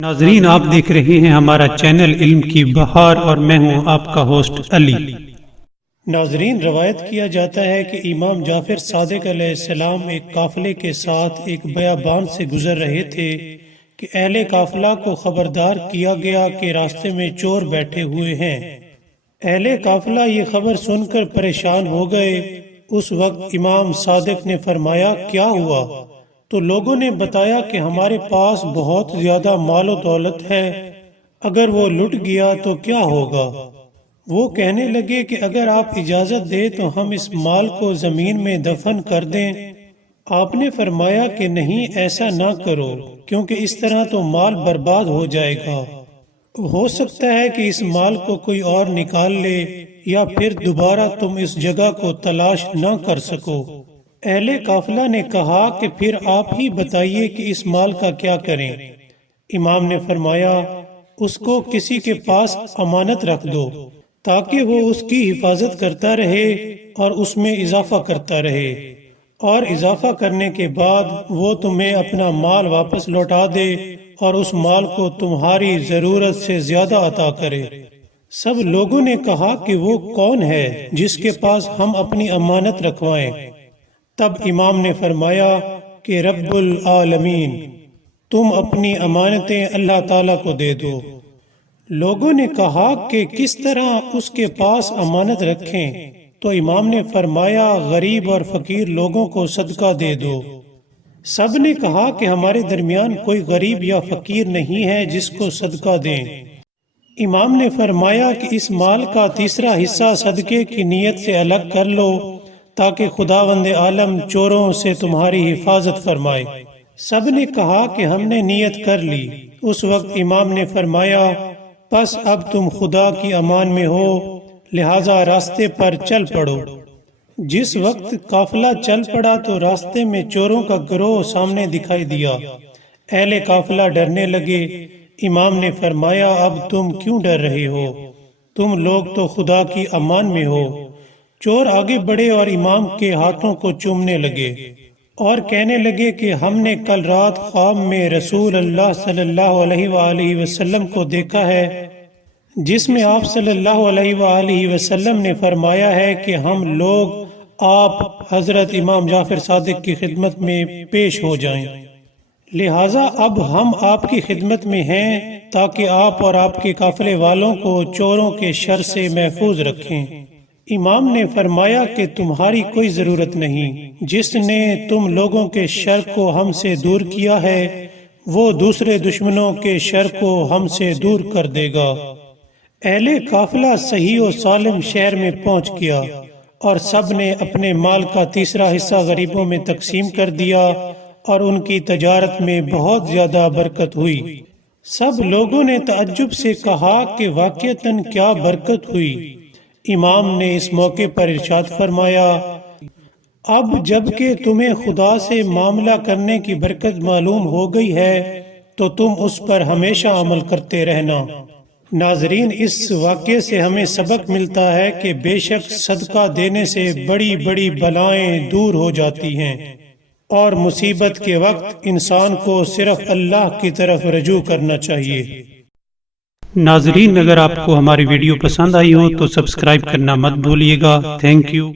ناظرین، آپ دیکھ رہے ہیں ہمارا چینل علم کی بہار اور میں ہوں آپ کا ہوسٹ علی۔ ناظرین، روایت کیا جاتا ہے کہ امام جعفر صادق علیہ السلام ایک قافلے کے ساتھ ایک بیابان سے گزر رہے تھے کہ اہل قافلہ کو خبردار کیا گیا کہ راستے میں چور بیٹھے ہوئے ہیں۔ اہل قافلہ یہ خبر سن کر پریشان ہو گئے۔ اس وقت امام صادق نے فرمایا، کیا ہوا؟ تو لوگوں نے بتایا کہ ہمارے پاس بہت زیادہ مال و دولت ہے، اگر وہ لٹ گیا تو کیا ہوگا؟ وہ کہنے لگے کہ اگر آپ اجازت دیں تو ہم اس مال کو زمین میں دفن کر دیں۔ آپ نے فرمایا کہ نہیں، ایسا نہ کرو، کیونکہ اس طرح تو مال برباد ہو جائے گا۔ ہو سکتا ہے کہ اس مال کو کوئی اور نکال لے، یا پھر دوبارہ تم اس جگہ کو تلاش نہ کر سکو۔ اہل قافلہ نے کہا کہ پھر آپ ہی بتائیے کہ اس مال کا کیا کریں؟ امام نے فرمایا، اس کو کسی کے پاس امانت رکھ دو تاکہ وہ اس کی حفاظت کرتا رہے اور اس میں اضافہ کرتا رہے، اور اضافہ کرنے کے بعد وہ تمہیں اپنا مال واپس لوٹا دے اور اس مال کو تمہاری ضرورت سے زیادہ عطا کرے۔ سب لوگوں نے کہا کہ وہ کون ہے جس کے پاس ہم اپنی امانت رکھوائیں؟ تب امام نے فرمایا کہ رب العالمین، تم اپنی امانتیں اللہ تعالیٰ کو دے دو۔ لوگوں نے کہا کہ کس طرح اس کے پاس امانت رکھیں؟ تو امام نے فرمایا، غریب اور فقیر لوگوں کو صدقہ دے دو۔ سب نے کہا کہ ہمارے درمیان کوئی غریب یا فقیر نہیں ہے جس کو صدقہ دیں۔ امام نے فرمایا کہ اس مال کا تیسرا حصہ صدقے کی نیت سے الگ کر لو تاکہ خداوند عالم چوروں سے تمہاری حفاظت فرمائے۔ سب نے کہا کہ ہم نے نیت کر لی۔ اس وقت امام نے فرمایا، پس اب تم خدا کی امان میں ہو، لہٰذا راستے پر چل پڑو۔ جس وقت قافلہ چل پڑا تو راستے میں چوروں کا گروہ سامنے دکھائی دیا۔ اہل قافلہ ڈرنے لگے۔ امام نے فرمایا، اب تم کیوں ڈر رہے ہو؟ تم لوگ تو خدا کی امان میں ہو۔ چور آگے بڑھے اور امام کے ہاتھوں کو چومنے لگے اور کہنے لگے کہ ہم نے کل رات خواب میں رسول اللہ صلی اللہ علیہ وآلہ وسلم کو دیکھا ہے، جس میں آپ صلی اللہ علیہ وآلہ وسلم نے فرمایا ہے کہ ہم لوگ آپ حضرت امام جعفر صادق کی خدمت میں پیش ہو جائیں، لہٰذا اب ہم آپ کی خدمت میں ہیں تاکہ آپ اور آپ کے قافلے والوں کو چوروں کے شر سے محفوظ رکھیں۔ امام نے فرمایا کہ تمہاری کوئی ضرورت نہیں، جس نے تم لوگوں کے شر کو ہم سے دور کیا ہے وہ دوسرے دشمنوں کے شر کو ہم سے دور کر دے گا۔ اہل قافلہ صحیح و سالم شہر میں پہنچ گیا اور سب نے اپنے مال کا تیسرا حصہ غریبوں میں تقسیم کر دیا اور ان کی تجارت میں بہت زیادہ برکت ہوئی۔ سب لوگوں نے تعجب سے کہا کہ واقعتاً کیا برکت ہوئی؟ امام نے اس موقع پر ارشاد فرمایا، اب جب کہ تمہیں خدا سے معاملہ کرنے کی برکت معلوم ہو گئی ہے تو تم اس پر ہمیشہ عمل کرتے رہنا۔ ناظرین، اس واقعے سے ہمیں سبق ملتا ہے کہ بے شک صدقہ دینے سے بڑی بڑی بلائیں دور ہو جاتی ہیں، اور مصیبت کے وقت انسان کو صرف اللہ کی طرف رجوع کرنا چاہیے۔ ناظرین، اگر آپ کو ہماری ویڈیو پسند آئی ہو تو سبسکرائب کرنا مت بھولیے گا۔ Thank you.